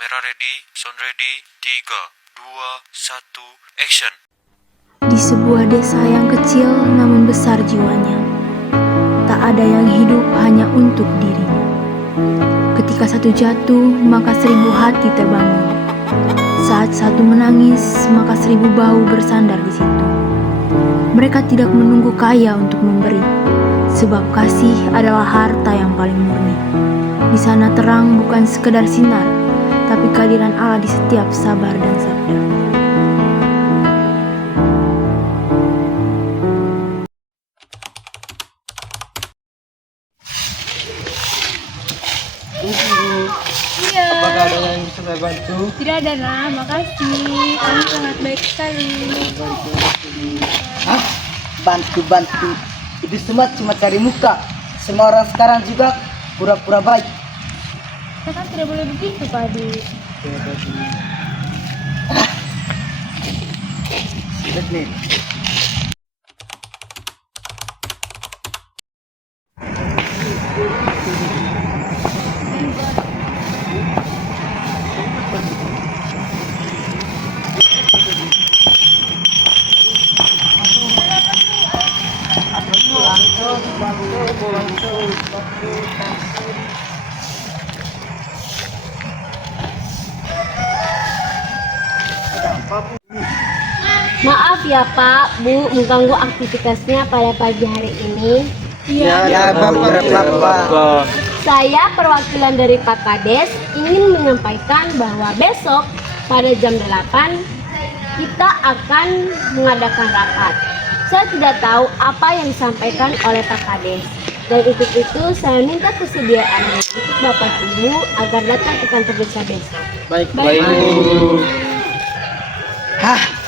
Kamera ready, sound ready, 3, 2, 1, action. Di sebuah desa yang kecil namun besar jiwanya, tak ada yang hidup hanya untuk dirinya. Ketika satu jatuh, maka 1000 hati terbangun. Saat satu menangis, maka 1000 bahu bersandar di situ. Mereka tidak menunggu kaya untuk memberi, sebab kasih adalah harta yang paling murni. Di sana terang bukan sekedar sinar, tapi kehadiran Allah di setiap sabar dan sabda. Iya. Apakah ada yang bisa saya bantu? Tidak ada, Nah. Makasih. Kamu sangat baik sekali. Hah? Bantu. Itu semua cuma cari muka. Semua orang sekarang juga pura-pura baik. Kita kan tidak boleh begitu, Pak Adi. Lihat nih. Maaf ya Pak, Bu, mengganggu aktivitasnya pada pagi hari ini. Ya, Bapak. Saya perwakilan dari Pak Kades ingin menyampaikan bahwa besok pada jam 8 kita akan mengadakan rapat. Saya tidak tahu apa yang disampaikan oleh Pak Kades. Dan untuk itu saya minta kesediaannya untuk Bapak Ibu agar datang ke kantor desa besok. Baik. Hah?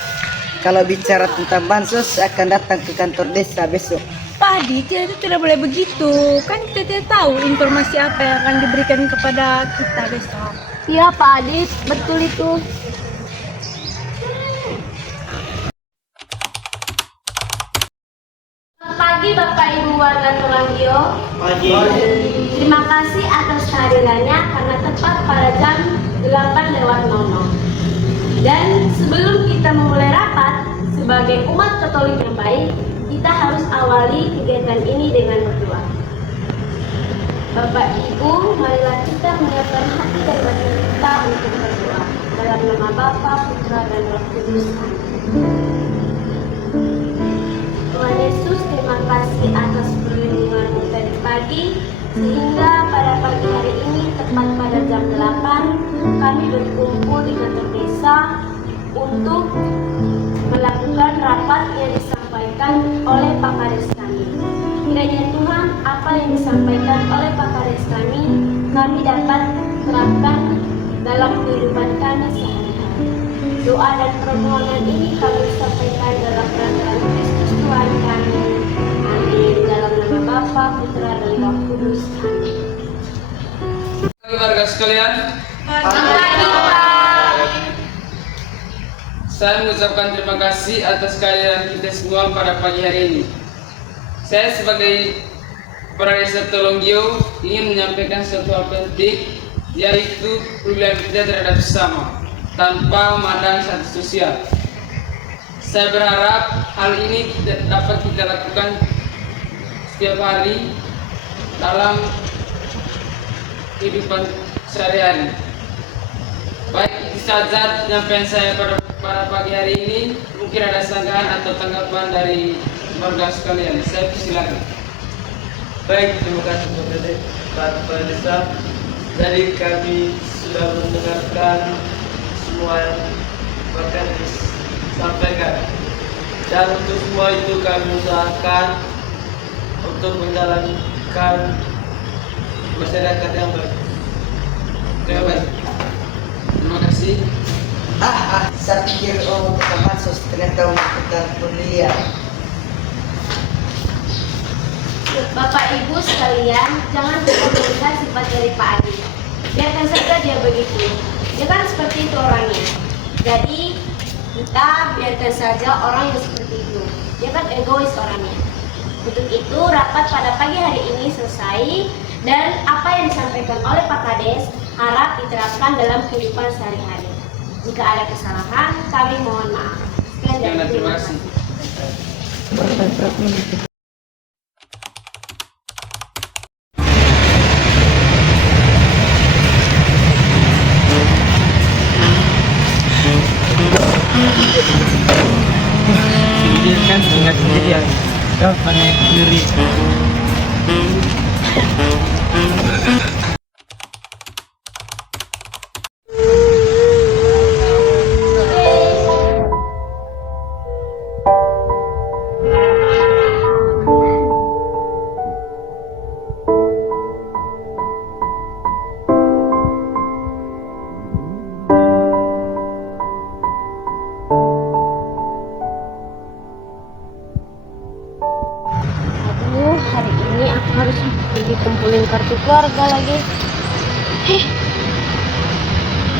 Kalau bicara tentang bansos, saya akan datang ke kantor desa besok. Pak Adi, kita itu tidak boleh begitu. Kan kita tidak tahu informasi apa yang akan diberikan kepada kita besok. Iya Pak Adit, betul itu. Selamat pagi Bapak Ibu warga Tulangio. Terima kasih atas kehadirannya karena tepat pada jam 8:00. Dan sebelum kita memulai rapat, sebagai umat Katolik yang baik, kita harus awali kegiatan ini dengan berdoa. Bapak Ibu, marilah kita menyiapkan hati dan batin kita untuk berdoa. Dalam nama Bapa, Putra, dan Roh Kudus. Tuhan Yesus, terima kasih atas perlindungan-Mu tadi pagi, sehingga pada pagi hari ini, tepat pada jam 8, kami berkumpul di kantor desa untuk melakukan rapat yang disampaikan oleh Pak Kades kami. Kiranya Tuhan, apa yang disampaikan oleh Pak Kades kami dapat terapkan dalam kehidupan kami sehari-hari. Doa dan permohonan ini kami sampaikan dalam peraturan Kristus Tuhan kami. Amin. Dalam nama Bapa, Putra, dan Roh Kudus. Amin. Warga sekalian, saya mengucapkan terima kasih atas kehadiran kita semua pada pagi hari ini. Saya sebagai kepala desa Tulunggio ingin menyampaikan suatu hal penting, yaitu pedulian kita terhadap sesama tanpa memandang status sosial. Saya berharap hal ini dapat kita lakukan setiap hari dalam kehidupan sehari-hari. Baik, itu saja penyampaian saya pada pagi hari ini. Mungkin ada sanggahan atau tanggapan dari warga sekalian. Saya persilakan. Baik, terima kasih Pak Kepala Desa. Jadi kami sudah mendengarkan semua yang Pak Kades sampaikan. Dan untuk semua itu kami usahakan untuk menjalankan masyarakat yang baik. Terima kasih. Terima kasih. Saya pikir untuk bansos ternyata untuk pembelian. Bapak Ibu sekalian, jangan lupa melihat sifat dari Pak Adi. Biarkan saja dia begitu. Dia kan seperti itu orangnya. Jadi kita biarkan saja orang yang seperti itu. Dia kan egois orangnya. Untuk itu rapat pada pagi hari ini selesai, dan apa yang disampaikan oleh Pak Kades harap diterapkan dalam kehidupan sehari-hari. Jika ada kesalahan, kami mohon maaf. Sekian dan Terima terima kasih. kasih. Kan ingat sendirian. Kapan naik diri? Aduh, hari ini aku harus pergi kumpulin kartu keluarga lagi. Heh,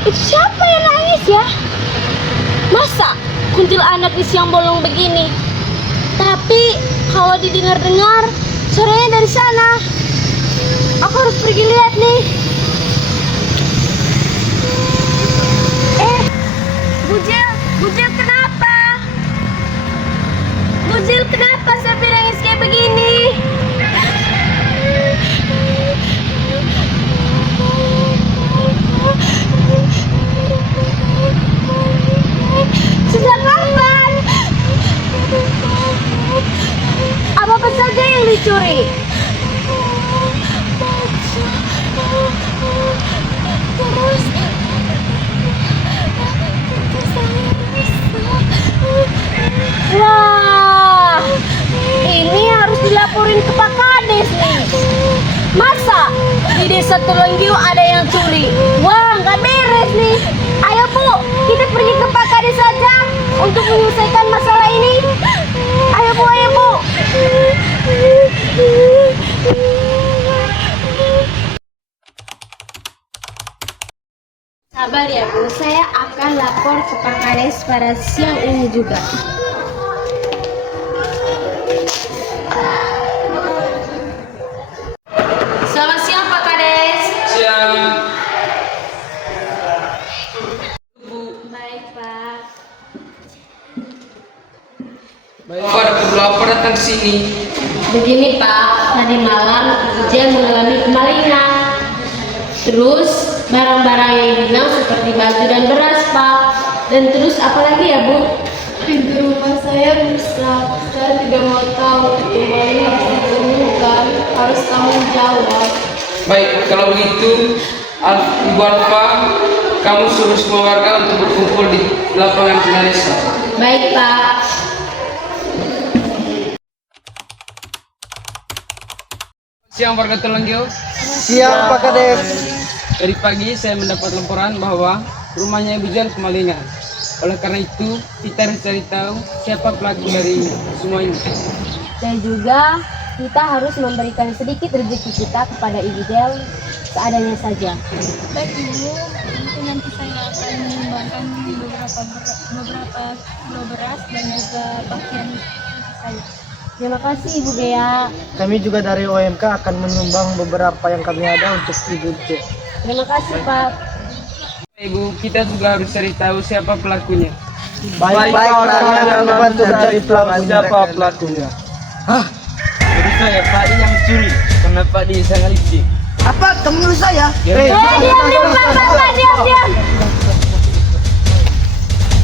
itu siapa yang nangis ya? Masa kuntilanak di siang bolong begini? Tapi kalau didengar-dengar suaranya dari sana. Aku harus pergi lihat nih. Bujil kenapa? Bujil kenapa sampai nangis kayak begini? Sejak kapan? Apa saja yang dicuri? Wah, ini harus dilaporin ke Pak Kades nih. Masa di desa Tulunggyu ada yang curi? Wah, nggak beres nih. Ayo Bu, kita pergi ke Pak Kades saja untuk menyelesaikan masalah ini. Ayo Bu, ayo Bu. Sabar ya Bu, saya akan lapor ke Pak Kades pada siang ini juga. Selamat siang Pak Kades. Siang. Baik Pak. Baik, Pak, ada perlu apa datang sini? Begini Pak, tadi malam Ijel mengalami kemalingan. Terus barang-barang yang hilang seperti baju dan beras Pak. Dan terus apa lagi ya Bu? Pintu rumah saya rusak. Saya tidak mau tahu itu maling harus ditemukan, harus tanggung jawab. Baik, kalau begitu, Ibu Alfa, kamu suruh semua warga untuk berkumpul di lapangan tengah desa. Baik Pak. Siang warga Tulunggyu. Siang Pak Kades. Dari pagi saya mendapat laporan bahwa rumahnya Ibu Jan kemalingan. Oleh karena itu, kita harus cari tahu siapa pelaku dari semua ini. Dan juga kita harus memberikan sedikit rezeki kita kepada Ibu Jel seadanya saja. Baik Ibu, mungkin nanti saya akan menyumbangkan beberapa kilo beras dan juga pakaian saya. Terima kasih Ibu Bea. Kami juga dari OMK akan menyumbang beberapa yang kami ada untuk Ibu C. Terima kasih Pak. Ibu, kita juga harus cari tahu siapa pelakunya. Baik, kami akan membantu mencari pelakunya. Siapa pelakunya? Hah? Jadi saya Pak Di yang mencuri. Karena Pak Di sangat licik. Apa kamu nuduh saya? Diam Pak, diam.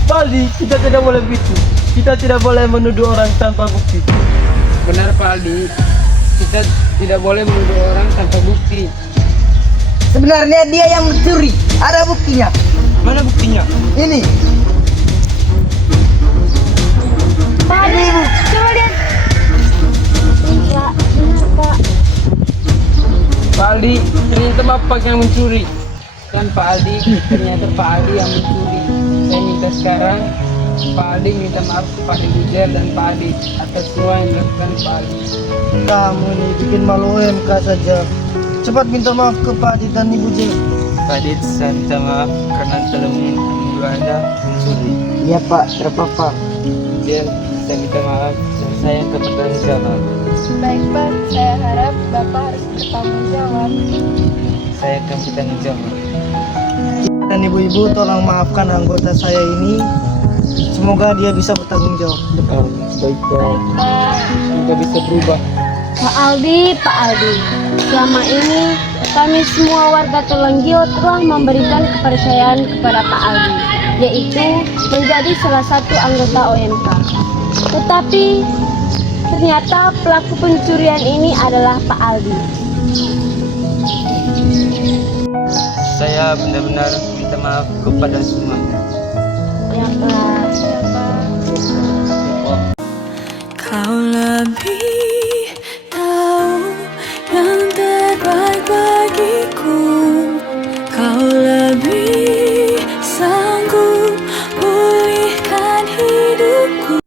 Bali, kita tidak boleh begitu. Kita tidak boleh menuduh orang tanpa bukti. Benar Pak Aldi, kita tidak boleh menuduh orang tanpa bukti. Sebenarnya dia yang mencuri. Ada buktinya. Mana buktinya? Ini. Pak, coba lihat. Enggak, benar Pak. Pak Aldi, ternyata Bapak yang mencuri. Kan Pak Aldi, ternyata Pak Aldi yang mencuri. Saya minta sekarang Pak Aldi minta maaf kepada Ibu Jel dan Pak Aldi atas semua yang dilakukan Pak Aldi. Kamu ini bikin malu OMK saja. Cepat minta maaf ke Pak Adit dan Ibu J. Pak Di, saya minta maaf karena telah menuduh Anda mencuri. Iya Pak, tidak apa-apa. Jel, saya minta maaf dan saya bertanggung jawab. Baik Pak, saya harap Bapak harus bertanggung jawab. Saya akan bertanggung jawab. Dan ibu-ibu tolong maafkan anggota saya ini. Semoga dia bisa bertanggung jawab. Baik Pak. Semoga bisa berubah. Pak Aldi, selama ini kami semua warga Tolonggio telah memberikan kepercayaan kepada Pak Aldi, yaitu menjadi salah satu anggota OMK. Tetapi ternyata pelaku pencurian ini adalah Pak Aldi. Saya benar-benar minta maaf kepada semuanya. Ya Pak. Kau lebih tahu yang terbaik bagiku. Kau lebih sanggup pulihkan hidupku.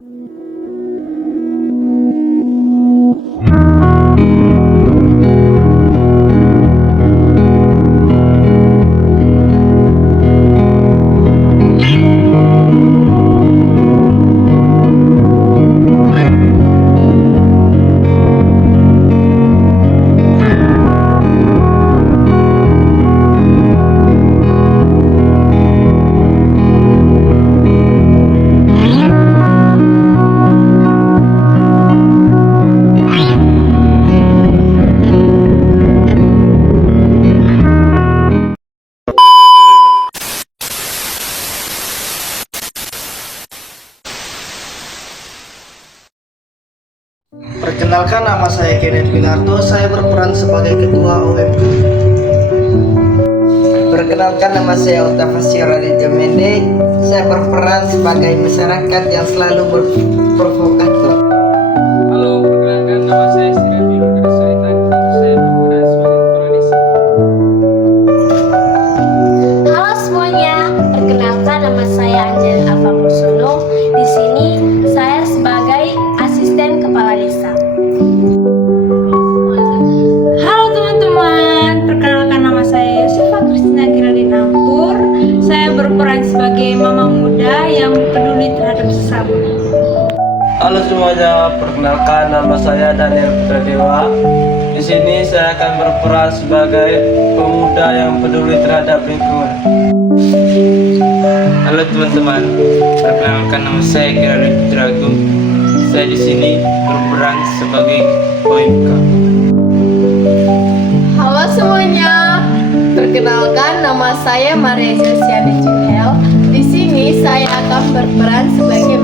Perkenalkan, nama saya Kenneth Winarto, saya berperan sebagai ketua OMK. Perkenalkan, nama saya Otavasio Raditya Mende, saya berperan sebagai masyarakat yang selalu berprovokator. Halo, perkenalkan nama saya Siran Biro dari Saritan. Saya berperan sebagai kepala desa. Halo semuanya, perkenalkan nama saya Angelin Alfa Mursono. Di sini saya sebagai asisten kepala desa. Halo teman-teman, perkenalkan nama saya Yosefa Kristina Giraldin Ampur. Saya berperan sebagai mama muda yang peduli terhadap sesama. Halo semuanya, perkenalkan nama saya Daniel Putra Dewa. Di sini saya akan berperan sebagai pemuda yang peduli terhadap lingkungan. Halo teman-teman, perkenalkan nama saya Geraldin Putra Agung. Saya di sini berperan sebagai OMK. Halo semuanya, perkenalkan nama saya Maria Josiana Juhel. Di sini saya akan berperan sebagai